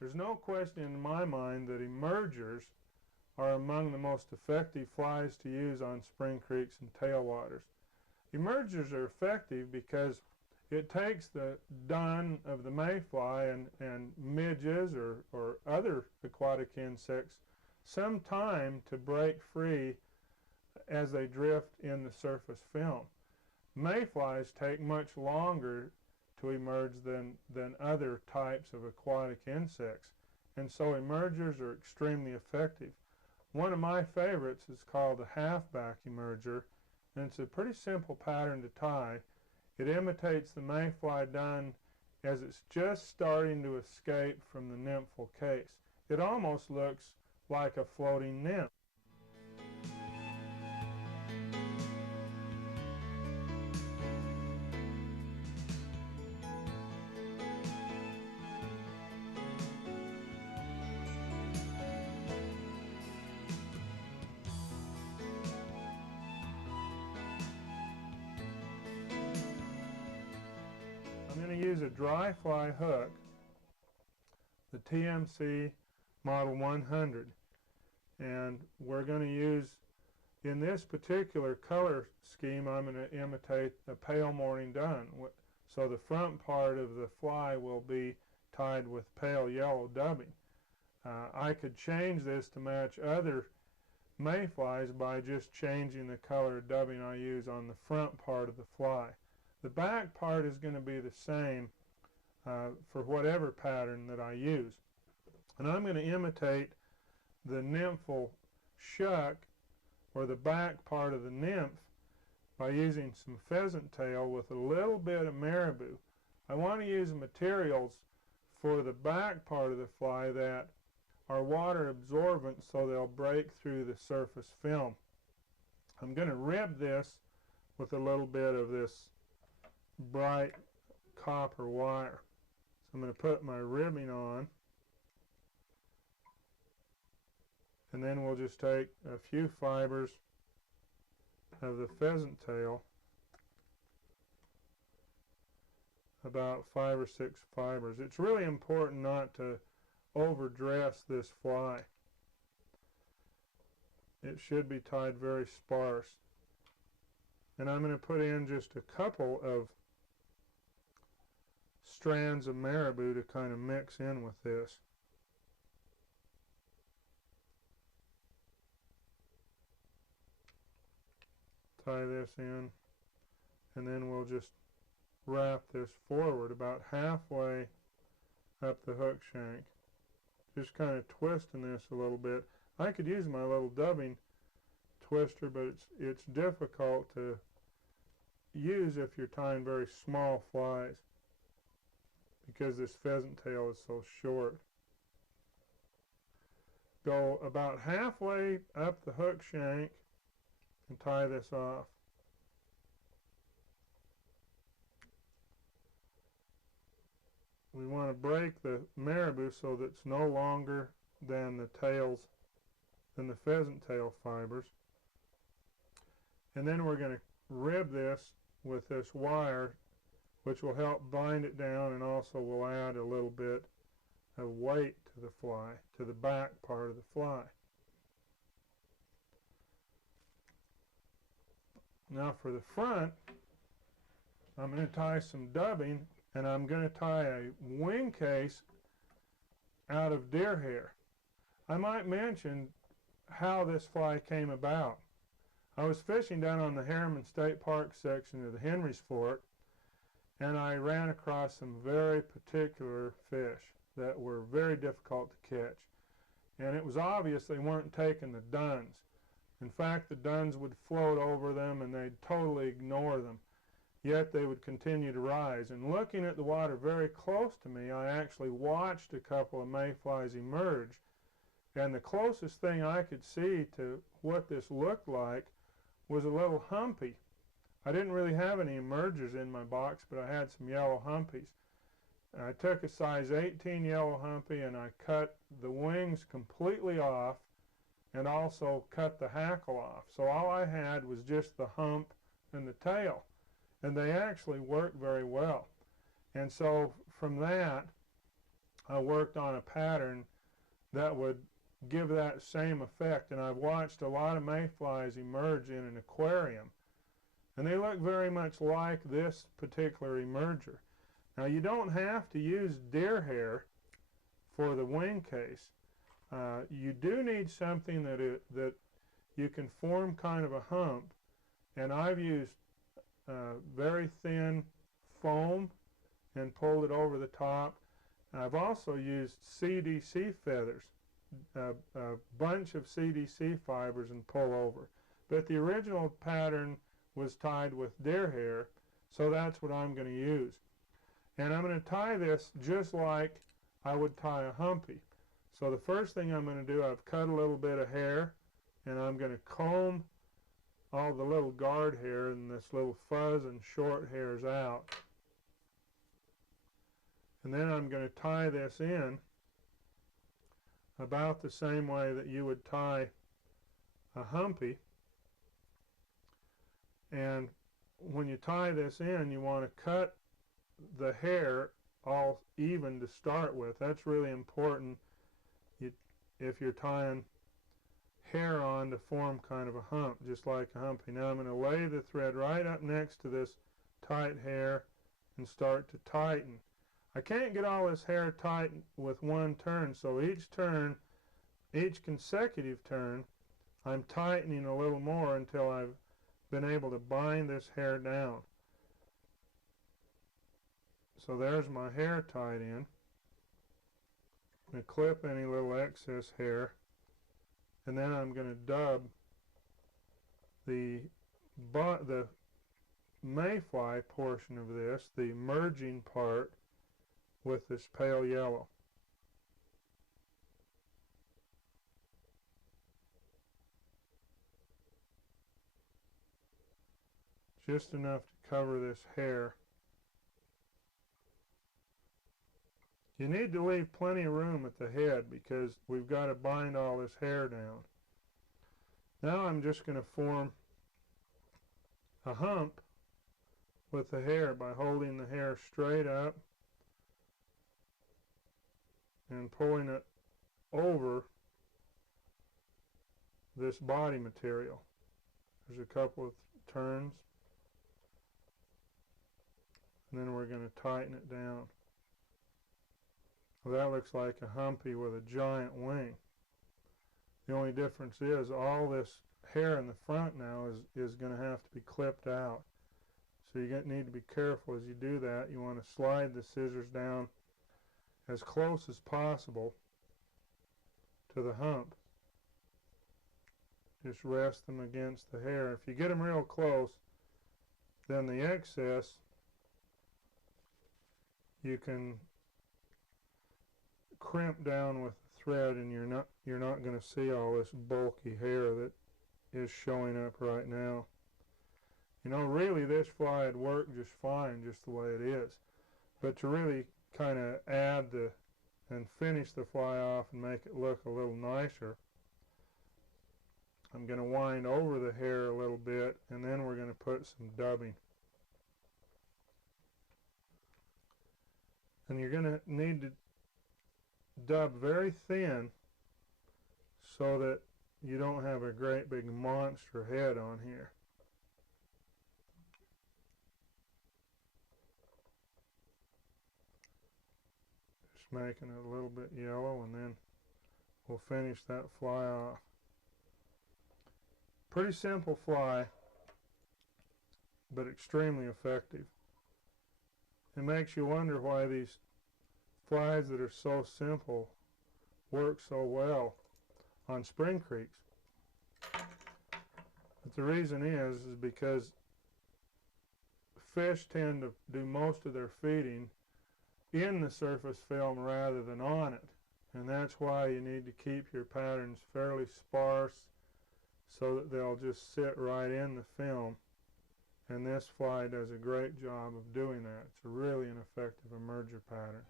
There's no question in my mind that emergers are among the most effective flies to use on spring creeks and tailwaters. Emergers are effective because it takes the dun of the mayfly and midges or other aquatic insects some time to break free as they drift in the surface film. Mayflies take much longer to emerge than other types of aquatic insects, and so emergers are extremely effective. One of my favorites is called the halfback emerger, and it's a pretty simple pattern to tie. It imitates the mayfly dun as it's just starting to escape from the nymphal case. It almost looks like a floating nymph. I'm going to use a dry fly hook, the TMC Model 100, and we're going to use, in this particular color scheme, I'm going to imitate a pale morning dun. So the front part of the fly will be tied with pale yellow dubbing. I could change this to match other mayflies by just changing the color dubbing I use on the front part of the fly. The back part is going to be the same for whatever pattern that I use. And I'm going to imitate the nymphal shuck, or the back part of the nymph, by using some pheasant tail with a little bit of marabou. I want to use materials for the back part of the fly that are water absorbent so they'll break through the surface film. I'm going to rib this with a little bit of this bright copper wire. So I'm going to put my ribbing on, and then we'll just take a few fibers of the pheasant tail, about 5 or 6 fibers. It's really important not to overdress this fly. It should be tied very sparse. And I'm going to put in just a couple of strands of marabou to kind of mix in with this. Tie this in, and then we'll just wrap this forward about halfway up the hook shank, just kind of twisting this a little bit. I could use my little dubbing twister, but it's difficult to use if you're tying very small flies because this pheasant tail is so short. Go about halfway up the hook shank and tie this off. We want to break the marabou so that it's no longer than the pheasant tail fibers. And then we're going to rib this with this wire, which will help bind it down and also will add a little bit of weight to the fly, to the back part of the fly. Now for the front, I'm going to tie some dubbing, and I'm going to tie a wing case out of deer hair. I might mention how this fly came about. I was fishing down on the Harriman State Park section of the Henry's Fork, and I ran across some very particular fish that were very difficult to catch. And it was obvious they weren't taking the duns. In fact, the duns would float over them and they'd totally ignore them. Yet they would continue to rise. And looking at the water very close to me, I actually watched a couple of mayflies emerge. And the closest thing I could see to what this looked like was a little humpy. I didn't really have any emergers in my box, but I had some yellow humpies. I took a size 18 yellow humpy and I cut the wings completely off and also cut the hackle off. So all I had was just the hump and the tail. And they actually work very well. And so from that, I worked on a pattern that would give that same effect, and I've watched a lot of mayflies emerge in an aquarium, and they look very much like this particular emerger. Now, you don't have to use deer hair for the wing case. You do need something that you can form kind of a hump, and I've used very thin foam and pulled it over the top. I've also used CDC feathers, a bunch of CDC fibers, and pull over. But the original pattern was tied with deer hair, so that's what I'm going to use. And I'm going to tie this just like I would tie a humpy. So the first thing I'm going to do, I've cut a little bit of hair, and I'm going to comb all the little guard hair and this little fuzz and short hairs out. And then I'm going to tie this in about the same way that you would tie a humpy. And when you tie this in, you want to cut the hair all even to start with. That's really important if you're tying hair on to form kind of a hump, just like a humpy. Now I'm going to lay the thread right up next to this tight hair and start to tighten. I can't get all this hair tight with one turn, so each consecutive turn, I'm tightening a little more until I've been able to bind this hair down. So there's my hair tied in. I'm going to clip any little excess hair, and then I'm going to dub the mayfly portion of this, the merging part, with this pale yellow. Just enough to cover this hair. You need to leave plenty of room at the head because we've got to bind all this hair down. Now I'm just going to form a hump with the hair by holding the hair straight up and pulling it over this body material. There's a couple of turns, and then we're going to tighten it down. Well, that looks like a humpy with a giant wing. The only difference is all this hair in the front now is going to have to be clipped out. So you need to be careful as you do that. You want to slide the scissors down as close as possible to the hump. Just rest them against the hair. If you get them real close, then the excess you can crimp down with the thread, and you're not going to see all this bulky hair that is showing up right now. You know, really this fly would work just fine just the way it is. But to really kind of add and finish the fly off and make it look a little nicer, I'm going to wind over the hair a little bit, and then we're going to put some dubbing. And you're going to need to dub very thin so that you don't have a great big monster head on here. Just making it a little bit yellow, and then we'll finish that fly off. Pretty simple fly, but extremely effective. It makes you wonder why these flies that are so simple work so well on spring creeks. But the reason is because fish tend to do most of their feeding in the surface film rather than on it. And that's why you need to keep your patterns fairly sparse so that they'll just sit right in the film. And this fly does a great job of doing that. It's really an effective emerger pattern.